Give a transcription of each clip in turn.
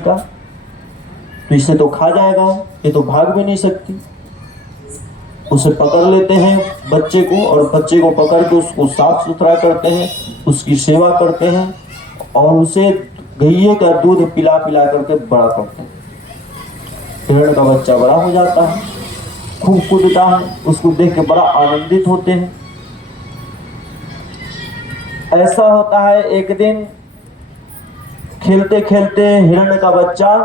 का, तो इसे तो खा जाएगा, ये तो भाग भी नहीं सकती। उसे पकड़ लेते हैं बच्चे को, और बच्चे को पकड़ के उसको साफ सुथरा करते हैं, उसकी सेवा करते हैं और उसे गैये का दूध पिला पिला करके बड़ा करते हैं। हिरण का बच्चा बड़ा हो जाता है, खूब कूदता है, उसको देख के बड़ा आनंदित होते हैं। ऐसा होता है एक दिन खेलते खेलते हिरण का बच्चा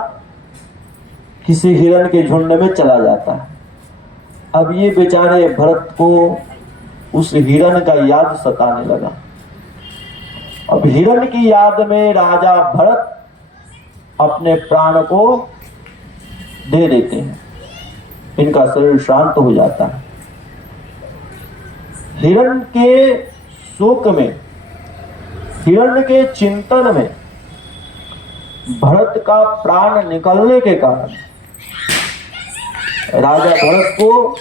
किसी हिरण के झुंड में चला जाता है। अब ये बेचारे भरत को उस हिरण का याद सताने लगा। अब हिरण की याद में राजा भरत अपने प्राण को दे देते हैं, इनका शरीर शांत हो जाता है। हिरण के शोक में, हिरण के चिंतन में भरत का प्राण निकलने के कारण राजा भरत को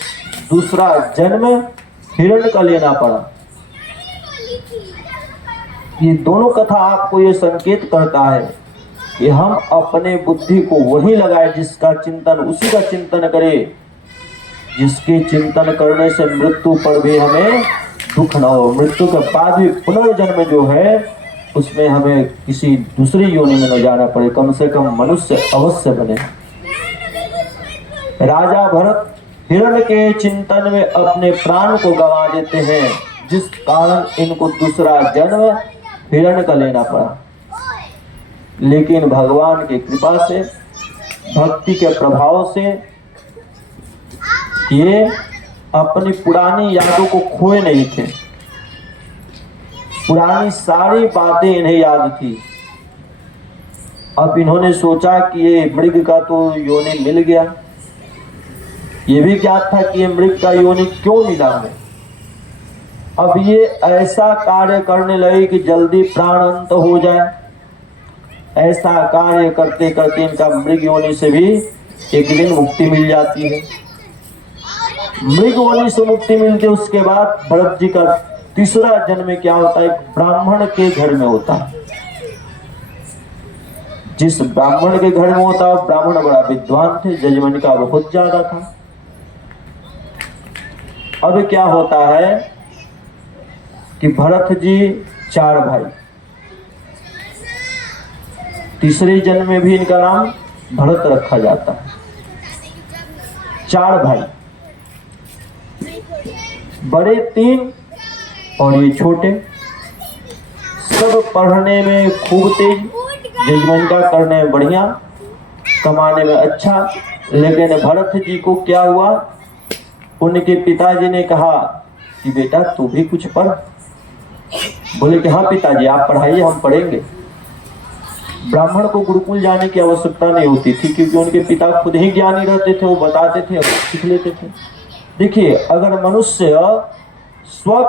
दूसरा जन्म हिरण का लेना पड़ा। ये दोनों कथा आपको ये संकेत करता है कि हम अपने बुद्धि को वही लगाए जिसका चिंतन, उसी का चिंतन करें, जिसके चिंतन करने से मृत्यु पर भी हमें दुख न हो। मृत्यु के बाद भी पुनर्जन्म जो है उसमें हमें किसी दूसरी योनि में न जाना पड़े, कम से कम मनुष्य अवश्य बने। राजा भरत हिरण के चिंतन में अपने प्राण को गंवा देते हैं, जिस कारण इनको दूसरा जन्म हिरण का लेना पड़ा। लेकिन भगवान की कृपा से, भक्ति के प्रभाव से ये अपनी पुरानी यादों को खोए नहीं थे। पुरानी सारी बातें इन्हें याद थी। अब इन्होंने सोचा कि ये मृग का तो योनि मिल गया, ये भी ज्ञात था कि ये मृग का योनि क्यों मिला हमें। अब ये ऐसा कार्य करने लगे कि जल्दी प्राण अंत हो जाए। ऐसा कार्य करते करते इनका मृग योनि से भी एक दिन मुक्ति मिल जाती है। मृग योनि से मुक्ति मिलती, उसके बाद भरत जी का तीसरा जन्म क्या होता है, एक ब्राह्मण के घर में होता है। जिस ब्राह्मण के घर में होता है, ब्राह्मण बड़ा विद्वान थे, जजमन का बहुत ज्यादा था। अब क्या होता है कि भरत जी 4 भाई, तीसरे जन्म में भी इनका नाम भरत रखा जाता है। 4 भाई, बड़े 3 और ये छोटे, सब पढ़ने में खूब तेज, जजमन का करने में बढ़िया, कमाने में अच्छा। लेकिन भरत जी को क्या हुआ, उनके पिताजी ने कहा कि बेटा तू भी कुछ पढ़। बोले कि हाँ पिताजी आप पढ़ाइए, हम पढ़ेंगे। ब्राह्मण को गुरुकुल जाने की आवश्यकता नहीं होती थी, क्योंकि उनके पिता खुद ही ज्ञानी रहते थे, वो बताते थे, सीख लेते थे। देखिए, अगर मनुष्य स्व